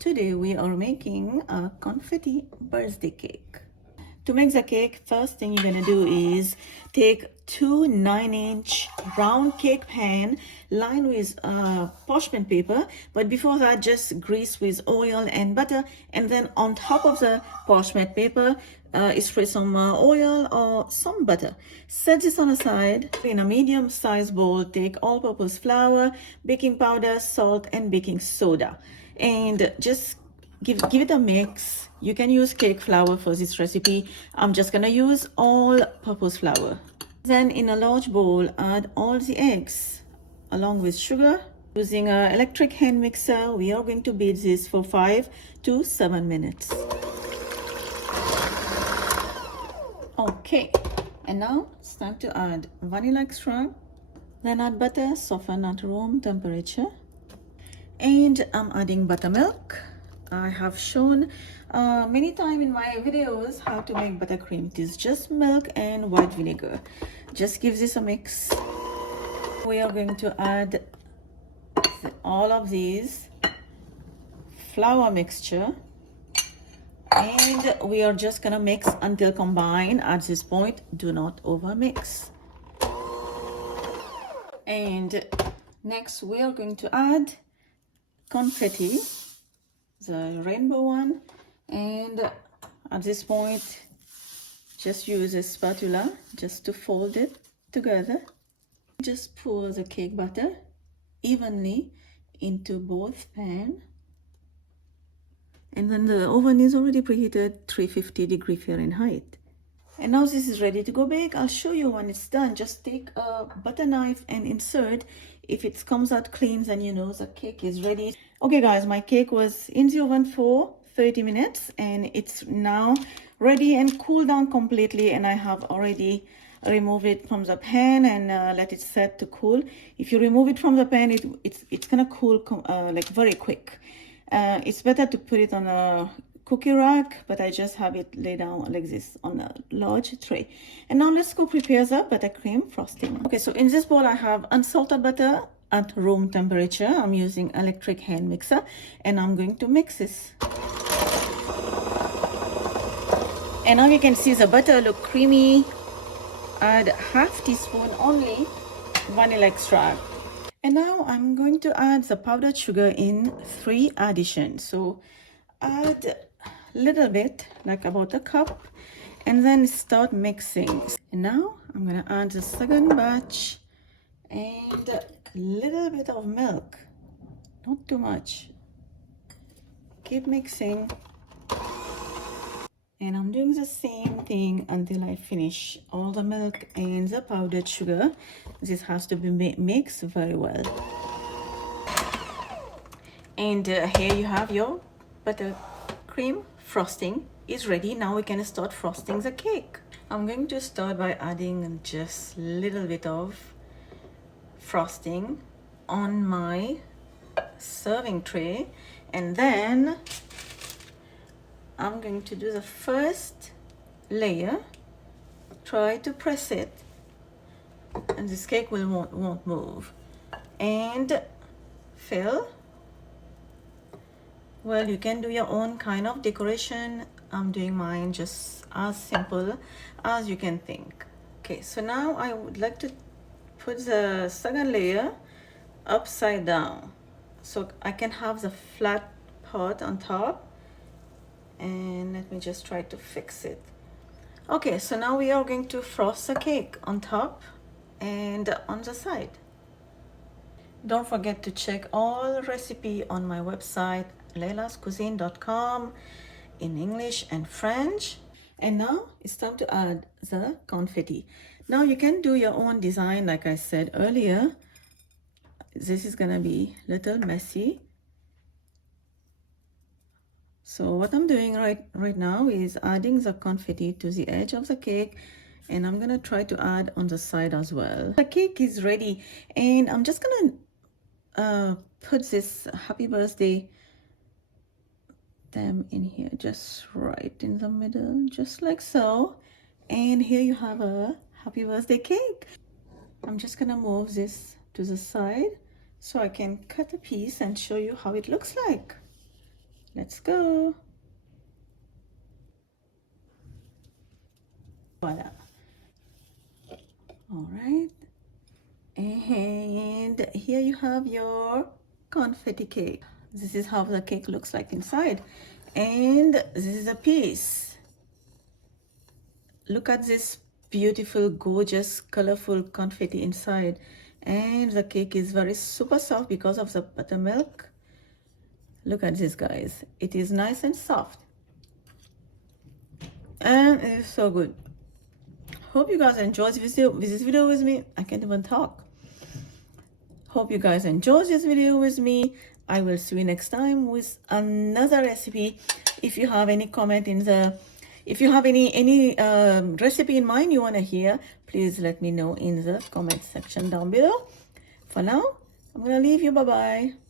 Today we are making a confetti birthday cake. To make the cake, first thing you're gonna do is take two 9-inch round cake pan lined with parchment paper, but before that just grease with oil and butter, and then on top of the parchment paper spray some oil or some butter. Set this on the side. In a medium sized bowl, take all-purpose flour, baking powder, salt, and baking soda, and just give it a mix. You can use cake flour for this recipe. I'm just gonna use all-purpose flour. Then in a large bowl, add all the eggs along with sugar. Using an electric hand mixer, we are going to beat this for 5 to 7 minutes. Okay, and now it's time to add vanilla extract. Then add butter, soften at room temperature. And I'm adding buttermilk. I have shown many times in my videos how to make buttercream. It is just milk and white vinegar. Just give this a mix. We are going to add all of these flour mixture, and we are just gonna mix until combined. At this point, do not over mix. And next we are going to add confetti, the rainbow one, and at this point just use a spatula just to fold it together. Just pour the cake batter evenly into both pan, and then the oven is already preheated 350 Fahrenheit. And now this is ready to go bake. I'll show you when it's done. Just take a butter knife and insert. If it comes out clean, then you know the cake is ready. Okay guys, my cake was in the oven for 30 minutes and it's now ready and cooled down completely, and I have already removed it from the pan and let it set to cool. If you remove it from the pan, it's gonna cool like very quick. It's better to put it on a cookie rack, but I just have it laid down like this on a large tray. And now let's go prepare the buttercream frosting. Okay, so in this bowl I have unsalted butter at room temperature. I'm using electric hand mixer and I'm going to mix this. And now you can see the butter look creamy. Add half teaspoon only vanilla extract. And now I'm going to add the powdered sugar in 3 additions. So add little bit, like about a cup, and then start mixing. And now I'm gonna add the second batch and a little bit of milk, not too much. Keep mixing, and I'm doing the same thing until I finish all the milk and the powdered sugar. This has to be mixed very well. And here you have your buttercream frosting is ready. Now we can start frosting the cake. I'm going to start by adding just a little bit of frosting on my serving tray, and then I'm going to do the first layer. Try to press it and this cake won't move, and fill. Well, you can do your own kind of decoration. I'm doing mine just as simple as you can think. Okay, so now I would like to put the second layer upside down so I can have the flat part on top. And let me just try to fix it. Okay, so now we are going to frost the cake on top and on the side. Don't forget to check all recipe on my website lailascuisine.com in English and French. And now it's time to add the confetti. Now you can do your own design. Like I said earlier, this is gonna be a little messy. So what I'm doing right now is adding the confetti to the edge of the cake, and I'm gonna try to add on the side as well. The cake is ready, and I'm just gonna put this happy birthday them in here, just right in the middle, just like so. And here you have a happy birthday cake. I'm just gonna move this to the side so I can cut a piece and show you how it looks like. Let's go. Voila. All right. And here you have your confetti cake. This is how the cake looks like inside. And this is a piece. Look at this beautiful, gorgeous, colorful confetti inside. And the cake is very super soft because of the buttermilk. Look at this, guys. It is nice and soft. And it is so good. Hope you guys enjoyed this video with me. I can't even talk. Hope you guys enjoyed this video with me. I will see you next time with another recipe. If you have any comment if you have any recipe in mind you want to hear, please let me know in the comment section down below. For now, I'm gonna leave you. Bye bye.